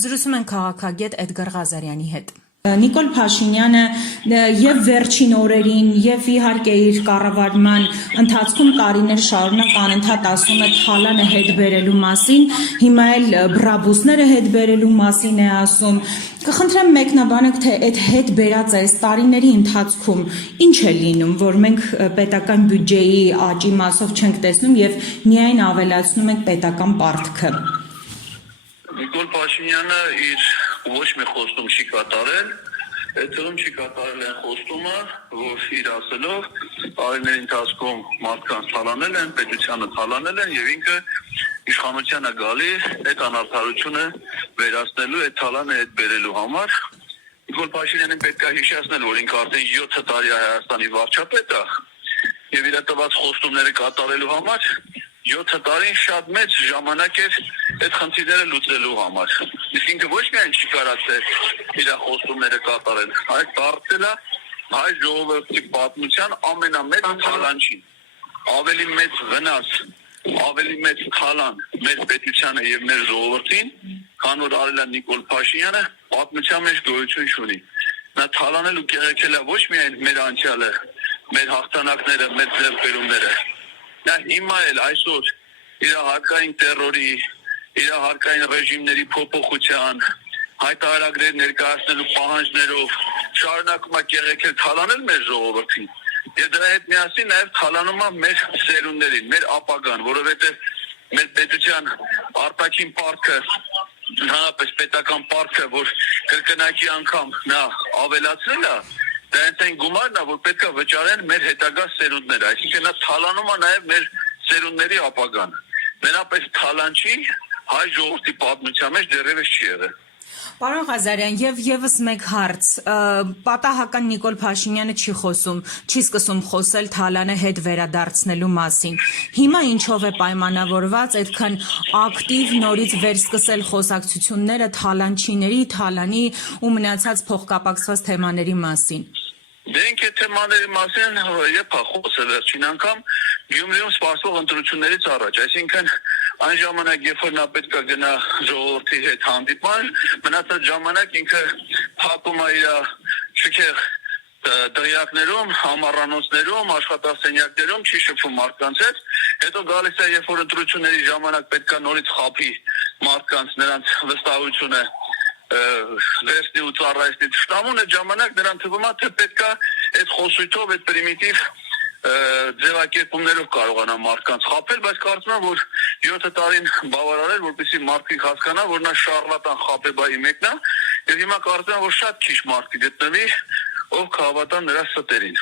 Զրուցում են քաղաքագետ Էդգար Ղազարյանի հետ։ Նիկոլ Փաշինյանը եւ վերջին օրերին եւ իհարկե իր կառավարման ընթացքում տարիներ շարունակ անընդհատ ասում է Թալանը հետ բերելու մասին, հիմա էլ բրաբուսները հետ բերելու մասին է ասում։ Կխնդրեմ մեկնաբանեք, թե այդ հետ բերած այս տարիների ընթացքում ինչ է լինում, որ մենք պետական բյուջեի աճի մասով չենք տեսնում եւ միայն ավելացնում ենք պետական պարտքը։ Նիկոլ Փաշինյանը իր ոչ մի խոստում չի կատարել, այդտեղում չի կատարել այն խոստումը, որ իր ասելով տարիների ընթացքում մարդկանց թալանել են, պետությանը թալանել են եւ ինքը իշխանությանը գալի այդ անարդարությունը վերացնելու, այդ թալանը հետ բերելու համար։ Նիկոլ Փաշինյանին պետք է հիշեցնել, որ ինքը արդեն 7 տարի է Հայաստանի վարչապետ է եւ իր տված խոստումները կատարելու համար 7 տարին շատ մեծ ժամանակ էր այդ խնդիրները լուծելու համար։ Իսկ ինքը ոչ միայն չի կարողացել իր խոստումները կատարել, այլ դարձել է հայ ժողովրդի պատմության ամենամեծ թալանչին։ Ավելի մեծ վնաս, ավելի մեծ թալան մեր պետությանը եւ մեր ժողովրդին, քան որ արել է Նիկոլ Փաշինյանը, պատմության մեջ գոյություն չունի։ Նա թալանել ու կեղեքել է ոչ միայն մեր անցյալը, մեր հաղթանակները, մեր ձեռքբերումները։ Նա հիմա էլ այսօր իր հարկային տերորի, իր հարկային ռեժիմների փոփոխության, հայտարարագրեր ներկայացնելու պահանջներով շարունակում է կեղեքել թալանել մեր ժողովրդին։ Եվ դրա հետ միասին նաև թալանում է մեր սերունդներին, մեր ապագան, որովհետև մեր պետության արտաքին պարտքը, հանրապես պետական պարտքը, որ կրկնակի անգամ նա ավելացրել է, դա հենց այն գումարն է, որ պետք է վճարեն մեր հետագա սերունդները, այսինքն նա թալանում է նաև մեր սերունդների ապագան։ Մենապես թալանչի հայ ժողովրդի պատմության մեջ դեռևս չի եղել։ Պարոն Ղազարյան, եւս մեկ հարց, պատահական Նիկոլ Փաշինյանը չի խոսում, չի սկսում խոսել թալանը հետ վերադարձնելու մասին։ Հիմա ինչով է պայմանավորված այդքան ակտիվ նորից վերսկսել խոսակցությունները թալանչիների, թալանի ու մնացած փոխկապակցված թեմաների մասին։ Դենք այդ թեմաների մասին երբ է խոսել վերջին անգամ Գյումրիում սպասող ընտրություններից առաջ, այսինքն այն ժամանակ, երբ որ նա պետք է գնա ժողովրդի հետ հանդիպման, մնացած ժամանակ ինքը փակում է իր շքեղ դղյակներում, համառանոցներում, աշխատասենյակներում, չի շփվում մարդկանց հետ, հետո գալիս է, երբ որ ընտրությունների ժամանակ պետք է նորից խափի մարդկանց նրանց վստահությունը վերցնի ու ծառայեցնի թշնամուն, այդ ժամանակ նրան թվում է, թե պետք է այդ խոսույթով, այդ պրիմիտիվ ձևակերպումներով կարողանա մարդկանց խաբել, բայց կարծում եմ, որ 7 տարին բավարար էր, որպեսզի մարդիկ հասկանա, որ նա շարլատան խաբեբայի մեկն է, եւ հիմա կարծում եմ, որ շատ քիչ մարդ կգտնվի, ով կհավատա նրա ստերին։